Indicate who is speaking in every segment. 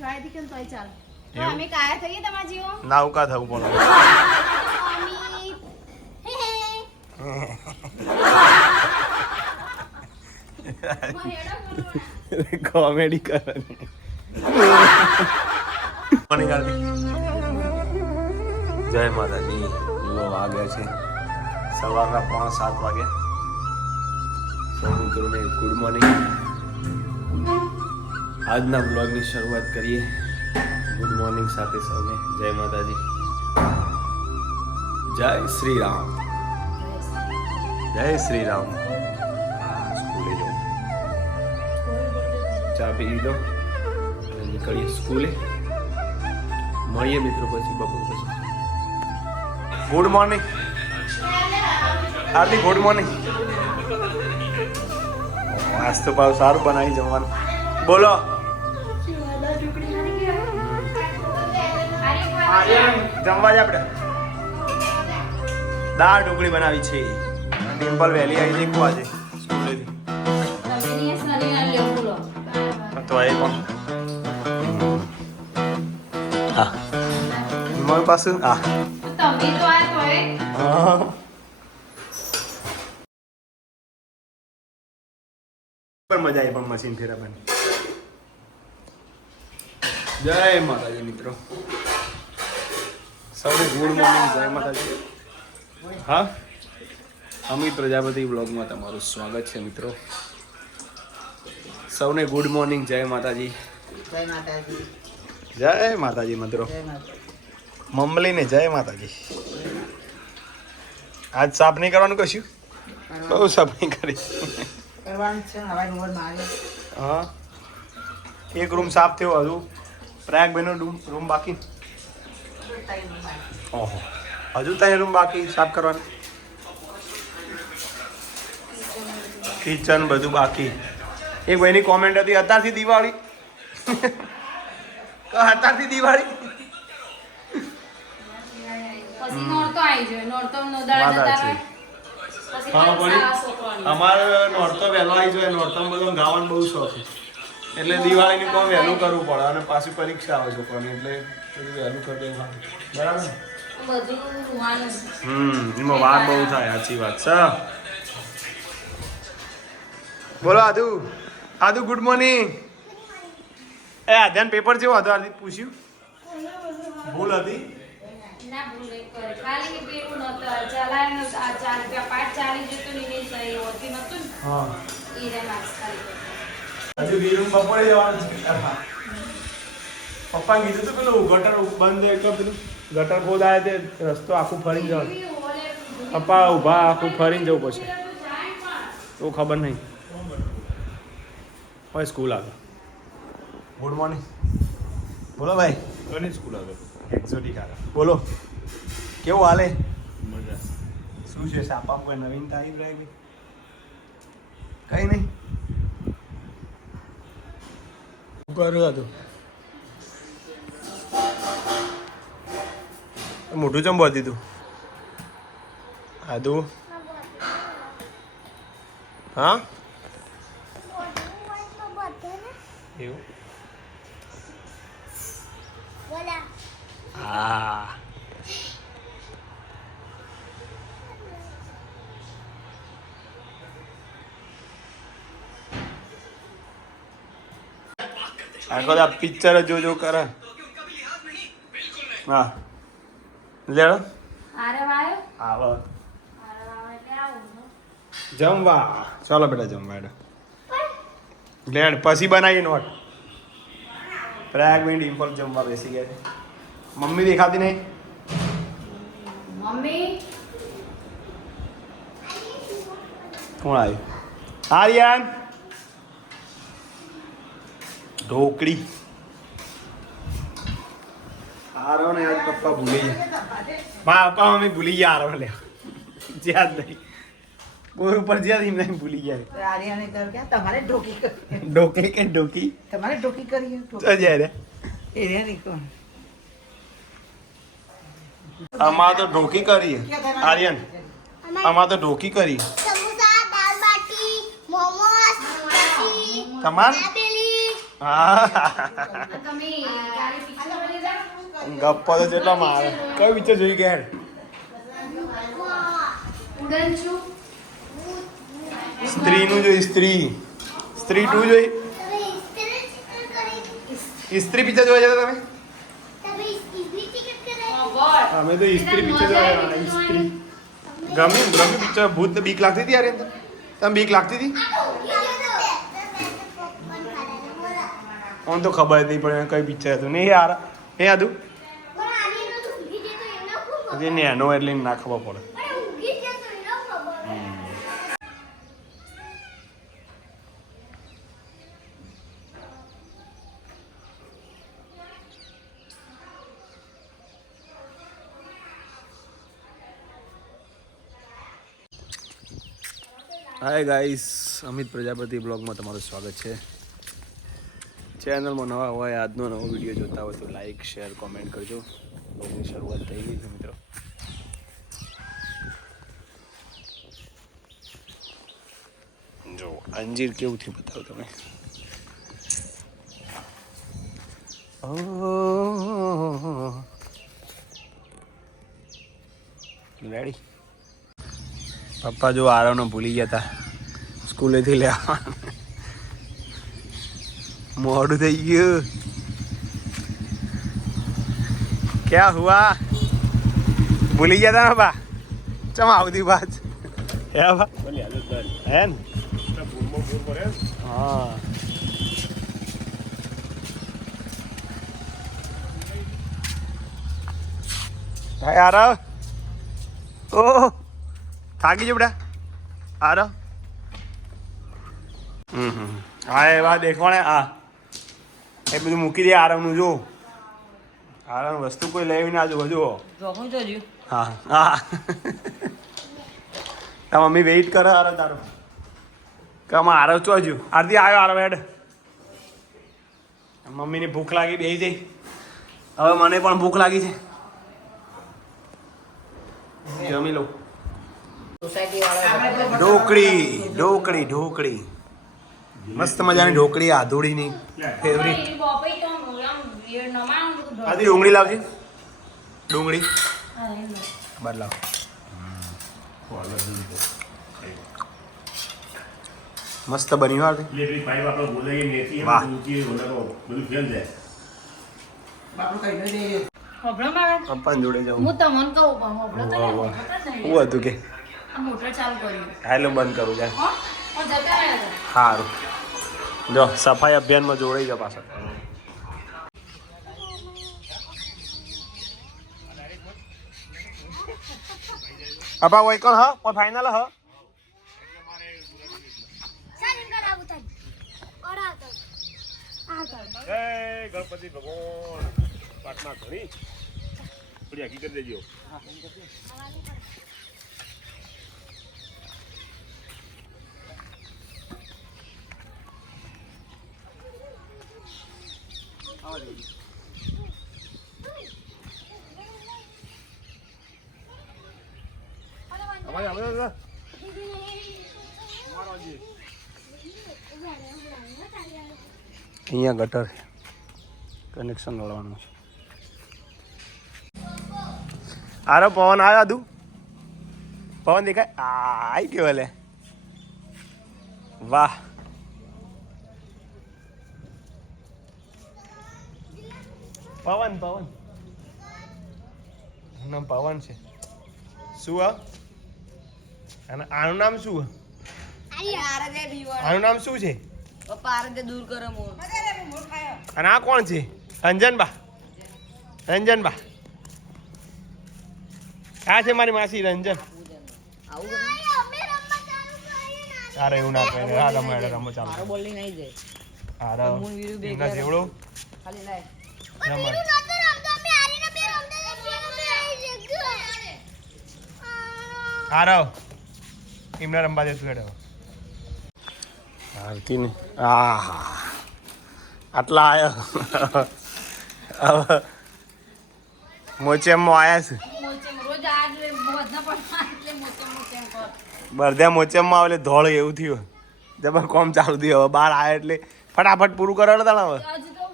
Speaker 1: અઠવાડિયે થી કેમ તોય ચાલે તો અમે કાયા થઈએ તમારા જેવો
Speaker 2: ના ઉકા થવું
Speaker 1: હે
Speaker 2: કોમેડી કરે જય માતાજી લો વાગે છે સવારના પાંચ સાત વાગે સૌ મિત્રોને ગુડ મોર્નિંગ આજના બ્લોગની શરૂઆત કરીએ. ગુડ મોર્નિંગ સાથે સૌને. જય માતાજી. જય શ્રી રામ જય શ્રી રામ સ્કૂલે જવું. ચા પી લીધો. અને નીકળીએ સ્કૂલે. મળીએ મિત્રો પછી બપોર પછી. Good morning Hardik good morning આજ તો પાછું સારું બનાવી જમવાનું. બોલો. જમવા જ આપણે. દાળ ઢોકળી બનાવી છે. ડિમ્પલ વહેલી આવી જઈ આજે સ્કૂલેથી. તો એ પણ. હા. મજા આવી, પણ મશીન ફેરવવાની જય માતાજી મિત્રો. સૌને ગુડ મોર્નિંગ જય માતાજી. હા? અમિત પ્રજાપતિ બ્લોગમાં તમારું સ્વાગત છે મિત્રો. સૌને ગુડ મોર્નિંગ જય માતાજી.
Speaker 3: જય માતાજી.
Speaker 2: જય માતાજી મિત્રો. મમલીને જય માતાજી. આજ સાફ નહીં કરવાનું કશું? બહુ સાફ નહીં કરી.
Speaker 3: કરવાનું છે
Speaker 2: હા. એક રૂમ સાફ થયો હજુ. પ્રયાગભાઈનો રૂમ રૂમ બાકી? ઓહો. હજુ ત્યાં રૂમ બાકી સાફ કરવાનું? કિચન બધું બાકી. એક ભાઈની કોમેન્ટ હતી અત્યારથી દિવાળી. અત્યારથી દિવાળી. અમારે નોરતો વહેલો આવી જાય. નોરતો બધો ગાવાનું બહુ શોખ છે. એટલે દિવાળીનું કોમ વહેલું કરવું પડે અને પાછી પરીક્ષા આવે છોકરાની એટલે બધું વહેલું કરી દેવું બરાબર. હમ એમાં વાર બહુ થાય સાચી વાત છે. બોલો આદુ આદુ ગુડ મોર્નિંગ એ આધ્યાન પેપર જેવો હતો આજે પૂછ્યું? ભૂલ હતી. હા. હજુ વીરું બપોરે જવાનું છે. હા. પપ્પા કીધું તું પેલું ગટર બંધ એક પેલું? ગટર ખોદાય તે રસ્તો આખું ફરીને જવાનું. પપ્પા ઊભા આખું ફરીને જવું પછી તો ખબર નહીં. હોય સ્કૂલ આવે. ગુડ મોર્નિંગ બોલો ભાઈ.
Speaker 4: કોની સ્કૂલ આવે.
Speaker 2: એક્ઝોટિક આવે. બોલો. કેવું હાલે?
Speaker 4: મજા.
Speaker 2: શું છે? સાપામાં કોઈ નવીનતા આવી રહી કઈ નહીં. કર્યું હતું. મોઢું બોધી તું આદુ હા? એવું. હા. આખો આ પિક્ચર જો જો કરે. હા. લેડો? આવો. જમવા. ચાલો બેટા જમવા હેડો. લેડ પછી બનાવી નોટ. પ્રયાગ મિનિટ ઇમ્પલ જમવા બેસી ગયા મમ્મી દેખાતી નહીં?
Speaker 1: મમ્મી?
Speaker 2: કોણ આવ્યું? આર્યન? ઢોકળી. આરો ને આજ પપ્પા ભૂલી ગયા. પપ્પા મમ્મી ભૂલી ગયા આરો લે જ્યાં નહીં. કોઈ ઉપર જ્યાં એમને ભૂલી ગયા.
Speaker 3: આર્યાને કર કે તમારે ઢોકી કરી.
Speaker 2: ઢોકળી કે ઢોકી?
Speaker 3: તમારે ઢોકી કરી
Speaker 2: તો જાય રે
Speaker 3: એરિયા નહીં કોણ
Speaker 2: અમાર તો ઢોકી કરી. આર્યન અમાર તો ઢોકી કરી.
Speaker 5: સમોસા દાળ બાટી મોમોસ પછી
Speaker 2: તમાર? ગપ્પા તો જેટલા મારે કઈ પિક્ચર જોઈ ગયા
Speaker 1: ઉડન છું
Speaker 2: સ્ત્રીનું જોઈ સ્ત્રી સ્ત્રી ટુ જોઈ સ્ત્રી પિક્ચર જોવા જતા તમે અમે તો સ્ત્રી પિક્ચર જોવા સ્ત્રી ગમ્યું ગમ્યું પિક્ચર ભૂત તો બીક લાગતી હતી યાર એમ તો તમે બીક લાગતી હતી મને તો ખબર નહીં પડે કઈ પિક્ચર હતું. નહીં યાર એ હતું હજી નેનો એટલે ના ખબર પડે. હાય ગાઈસ અમિત પ્રજાપતિ બ્લોગમાં તમારું સ્વાગત છે. ચેનલમાં નવા હોય, આજનો નવો વીડિયો જોતા હોય તો લાઈક શેર કોમેન્ટ કરજો. બ્લોગની શરૂઆત થઈ ગઈ છે, મિત્રો. જો, અંજીર કેવું થયું બતાવો તમે. રેડી પપ્પા જો આરવનો ભૂલી ગયા હતા સ્કૂલેથી લેવા. મોડું થઈ ગયું ક્યાં હુઆ ભૂલી ગયા તા બા ચમ આવતી બાદ હે બા હે ને હા ભાઈ આરવ ઓહ થાકી જો બેટા આરવ હમ હમ હા એવા વાત દેખવાને આ એ બધું મૂકી દે આરામનું જો આરામ વસ્તુ કોઈ લેવી ના જુઓ
Speaker 3: જ્યું
Speaker 2: હા હા. તા મમ્મી વેઇટ કરે આરવ તારો. કમ આરવ ચો હજુ. આરતી આવ્યો આરવ હેડ મમ્મીને ભૂખ લાગી બેહી જઈ. હવે મને પણ ભૂખ લાગી છે. જમી લઉં ઢોકળી ઢોકળી ઢોકળી. મસ્ત મજાની ઢોકળી આધુડીની ફેવરિટ. આધી ડુંગળી લાવજે. ડુંગળી.
Speaker 1: હા, લાવ.
Speaker 2: બદલાવ મસ્ત બન્યું
Speaker 4: વાર
Speaker 2: વાહ. પપ્પાને જોડે જાઉં.
Speaker 1: હું તમને કહું પણ
Speaker 2: હતું કે?
Speaker 1: આ મોટર ચાલુ કર્યું.
Speaker 2: હાલો બંધ કરું જાય. સારું જો સફાઈ અભિયાનમાં જોડાઈ જા પાછળ અપા વોય કોણ હ? કોઈ ફાઇનલ હ?
Speaker 4: જય ગણપતિ ભગવાન. પ્રાર્થના ઘણી. થોડી હકીકત દેજો. અમે તો
Speaker 2: અહીંયા ગટર કનેક્શન લડવાનું છે. આરો પવન આવ્યો તું? પવન દેખાય? આ આવી ગયો લે. વાહ. પવન પવન. એનું નામ પવન છે. શું આ? અને આનું નામ શું આનું નામ શું છે? અને આ કોણ છે? રંજનબા. રંજનબા. આ છે મારી માસી રંજન.
Speaker 3: આવું
Speaker 2: અરે એવું ના કહે આ રમો રમો ચાલો.
Speaker 3: મારો બોલ નહીં જાય.
Speaker 2: આ રમો
Speaker 3: વીરુ બે ગયા.
Speaker 2: જેવડો?
Speaker 3: ખાલી લાય.
Speaker 2: આરવ એમને રમવા દેતું હેડો. આરતી ને આહા. આટલા આયા. હવે મોચેમમાં આયા છે. બરધ્યા મોચેમમાં આવે એટલે ધોળ એવું થયું. જબર કોમ ચાલુ થયું. હવે બહાર આવ્યા એટલે ફટાફટ પૂરું કરો ને તાણા હવે
Speaker 1: હજુ તો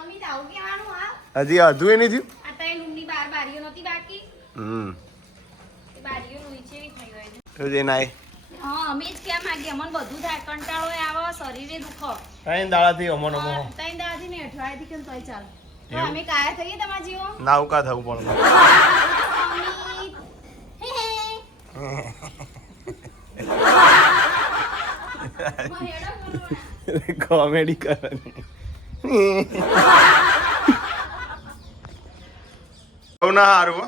Speaker 1: અમિત આવું કહેવાનું હા
Speaker 2: હજી અધું એ નહીં થયું? હમ. તો જે નાય.
Speaker 1: હા અમે જ કેમ અમને બધું થાય. કંટાળો આવે શરીરે દુખો.
Speaker 2: ત્રણ દાડાથી અમો નમો
Speaker 1: ત્રણ દાડાથી ને અઠવાડિયાથી કેમ તોય ચાલે. તો અમે કાયા થઈએ તમારા જેવો?
Speaker 2: નાવકા થવું પડે
Speaker 1: અમિત હે હે. મહેડો બોલવા.
Speaker 2: કોમેડી કરવાની. બહુ ના સારું હો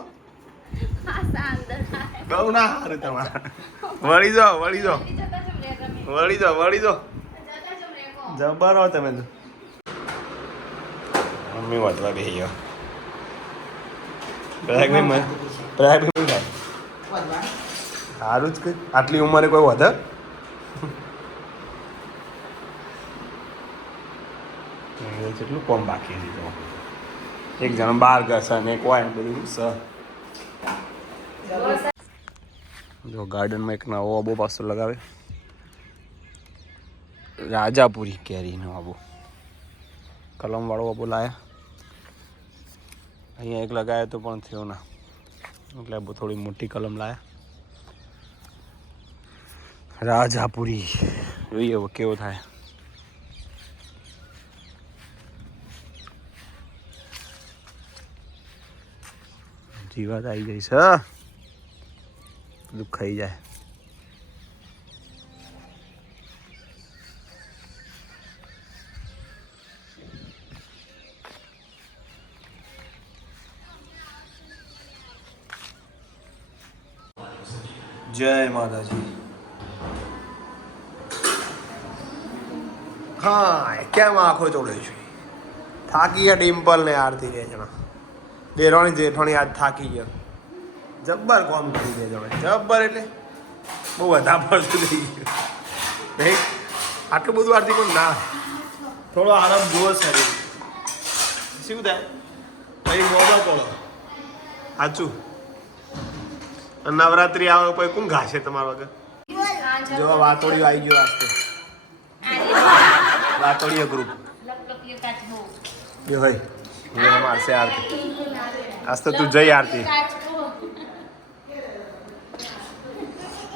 Speaker 1: આ સાંદર આ.
Speaker 2: બહુ ના હારું તમારે વળી જાઓ વળી જાઓ. વળી જાઓ. વળી જાઓ. જબર હો તમે તો. મમ્મી વાંચવા બેસી ગયો પ્રયાગભાઈ પ્રયાગભાઈ થાય સારું જ કે. આટલી ઉંમરે કોઈ વધે? કેટલું કોમ બાકી છે તો. એક જણ બાર ઘસે ને એક હોય બધું સ જો ગાર્ડનમાં એક નવો આબો પાછો લગાવે. રાજાપુરી કેરીનો આબો. કલમવાળો આબો લાયા. અહીંયા એક લગાવ્યો તો પણ થયો ના. એટલે થોડી મોટી કલમ લાયા. રાજાપુરી. જોઈએ કેવો થાય. જીવાત આવી ગઈ છે બધું ખાઈ જાય. જય માતાજી. હા કેમ આંખો ચોડે છે? થાકી ગયા ડિમ્પલ ને આરતી જણા દેરાણી જેઠાણી આજ થાકી ગયો. જબ્બર કોમ કરી દે જણે જબ્બર એટલે બહુ વધારે પડતું થઈ ગયું. નહીં આટલું બધું આરતી પણ ના થોડો આરામ જુઓ શરીર. શું થાય? પછી મોડો પડો. સાચું. અને નવરાત્રી આવે પછી કોણ ઘાસે તમારા વગર?
Speaker 1: જો.
Speaker 2: વાતોડિયો આવી ગયો આસ્તે વાતોડિયો ગ્રુપ હોય. મને મારશે આરતી. આજ તો તું જઈ આરતી.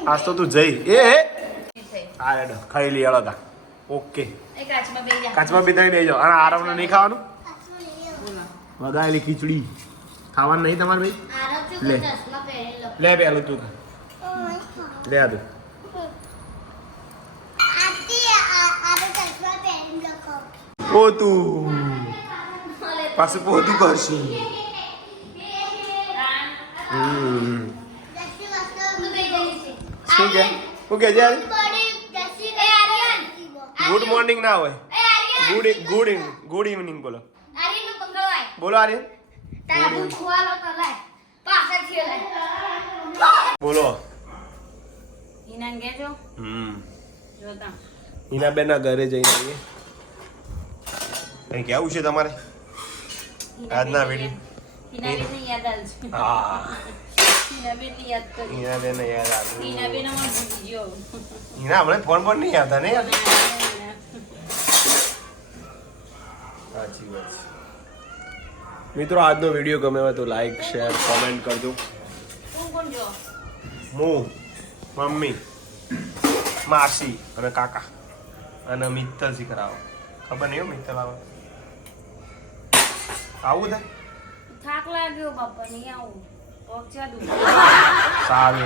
Speaker 2: આજ તો તું જઈ. એ રેડો ખાઈ લઈ હળો તા. ઓકે.
Speaker 1: કાચમાં
Speaker 2: બી તમે દેજો અને આરામને નહીં ખાવાનું? વગાયેલી ખીચડી. ખાવાનું નહીં તમારે ભાઈ? લે. લે બે હાલો તું. લે આ તું. પોતું પાછું પોતું કરશું. શું કે? શું કે છે ગુડ મોર્નિંગ ના હોય. ગુડ ગુડ ગુડ ઇવનિંગ બોલો. બોલો આર્યન. બોલો. હમ.
Speaker 1: જોતા.
Speaker 2: ઘરે જઈને આવીએ. કંઈ કેવું છે તમારે? આજના વીડિયો. હા. ફોન પણ નહીં આવતા નહીં સાચી વાત છે. મિત્રો આજનો વીડિયો ગમે હોય તો લાઈક શેર કોમેન્ટ કરજો.
Speaker 1: કોણ કોણ
Speaker 2: હું મમ્મી માસી અને કાકા. અને મિત્તલ કરાવો. ખબર નહીં હો મિત્તલ આવે. આવું થાય?
Speaker 1: થાક લાગ્યો બાપા નહીં આવું. પગ ચા દુખે.
Speaker 2: સારું